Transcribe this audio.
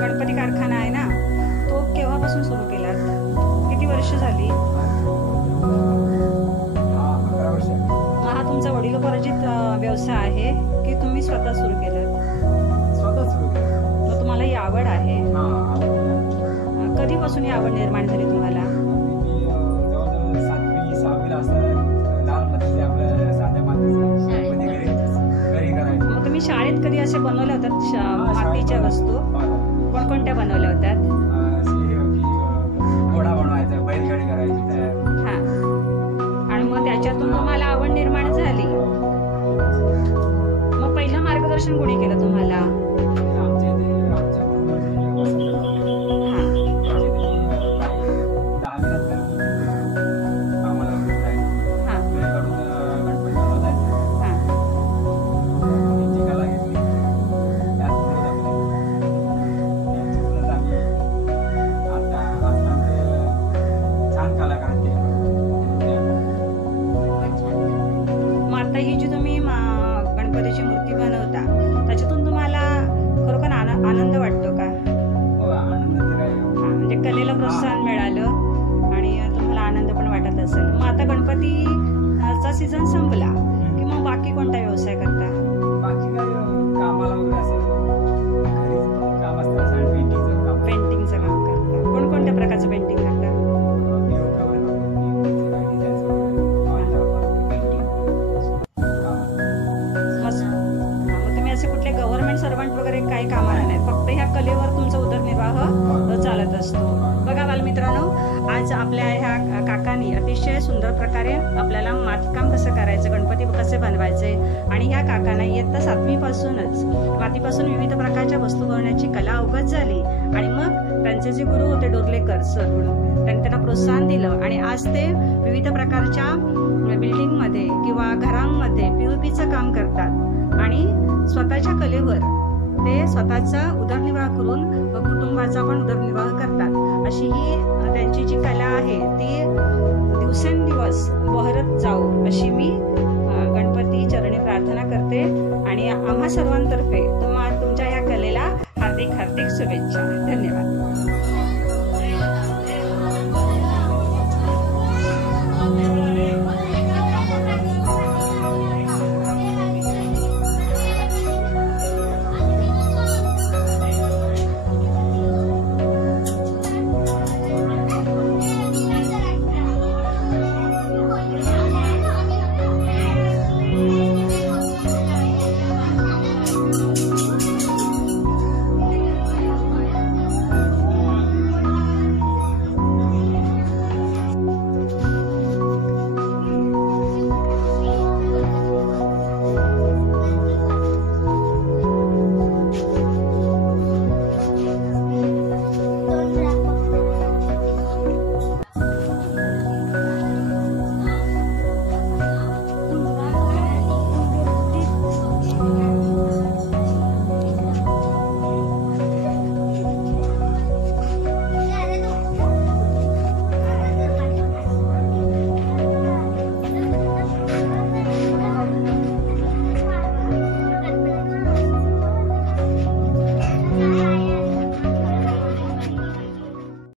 गणपती कारखाना आहे ना, तो केव्हापासून सुरू केला? किती वर्ष झाली? 11 वर्ष. हा तुमचा वडिलोपार्जित व्यवसाय आहे की तुम्ही स्वतः सुरू केलं? स्वतः सुरू केलं. मग तुम्हाला ही आवड आहे? कधीपासून ही आवड निर्माण झाली तुम्हाला? मी जवळ 7वी 6वी ला असताना लहान मध्ये आपल्या साध्या मातीचे घरी करायचं. मग तुम्ही शाळेत कधी असे बनवले होतात मातीच्या वस्तू? कोणकोणत्या बनवल्या होत्यात? घोडा बनवायचा, बैलगाडी करायची. हा, आणि मग त्याच्यातून तुम्हाला आवड निर्माण झाली. मग पहिलं मार्गदर्शन कोणी केलं तुम्हाला? ही जी तुम्ही गणपतीची मूर्ती बनवता त्याच्यातून तुम्हाला खरोखर आनंद वाटतो का? म्हणजे कलेला प्रोत्साहन मिळालं आणि तुम्हाला आनंद पण वाटत असेल. मग आता गणपतीचा सीझन संपला की मग बाकी कोणता व्यवसाय करता? पेंटिंगचं काम करता. कोणकोणत्या प्रकारचं पेंटिंग करता? गव्हर्नमेंट सर्वंट वगैरे काही कामाला नाही, फक्त ह्या कलेवर तुमचा उदरनिर्वाह चालत असतो. बघा बालमित्रांनो, आज आपल्या ह्या काकांनी अतिशय सुंदर प्रकारे आपल्याला मातीकाम कसं करायचं, गणपती कसे बनवायचे, आणि ह्या काकांना इयत्ता 7वी पासूनच मातीपासून विविध प्रकारच्या वस्तू बनवण्याची कला अवगत झाली. आणि मग त्यांचे जे गुरु होते डोरलेकर सर म्हणून, त्यांनी त्यांना प्रोत्साहन दिलं आणि आज ते विविध प्रकारच्या बिल्डिंगमध्ये किंवा घरांमध्ये POPचं काम करतात आणि स्वतःच्या कलेवर ते स्वतःचा उदरनिर्वाह करून कुटुंबाचा पण उदरनिर्वाह करतात. अशी ही त्यांची जी कला आहे ती दिवसेंदिवस बहरत जाऊ अशी मी गणपती चरणी प्रार्थना करते आणि आम्हा सर्वांतर्फे तुमच्या ह्या कलेला हार्दिक हार्दिक शुभेच्छा.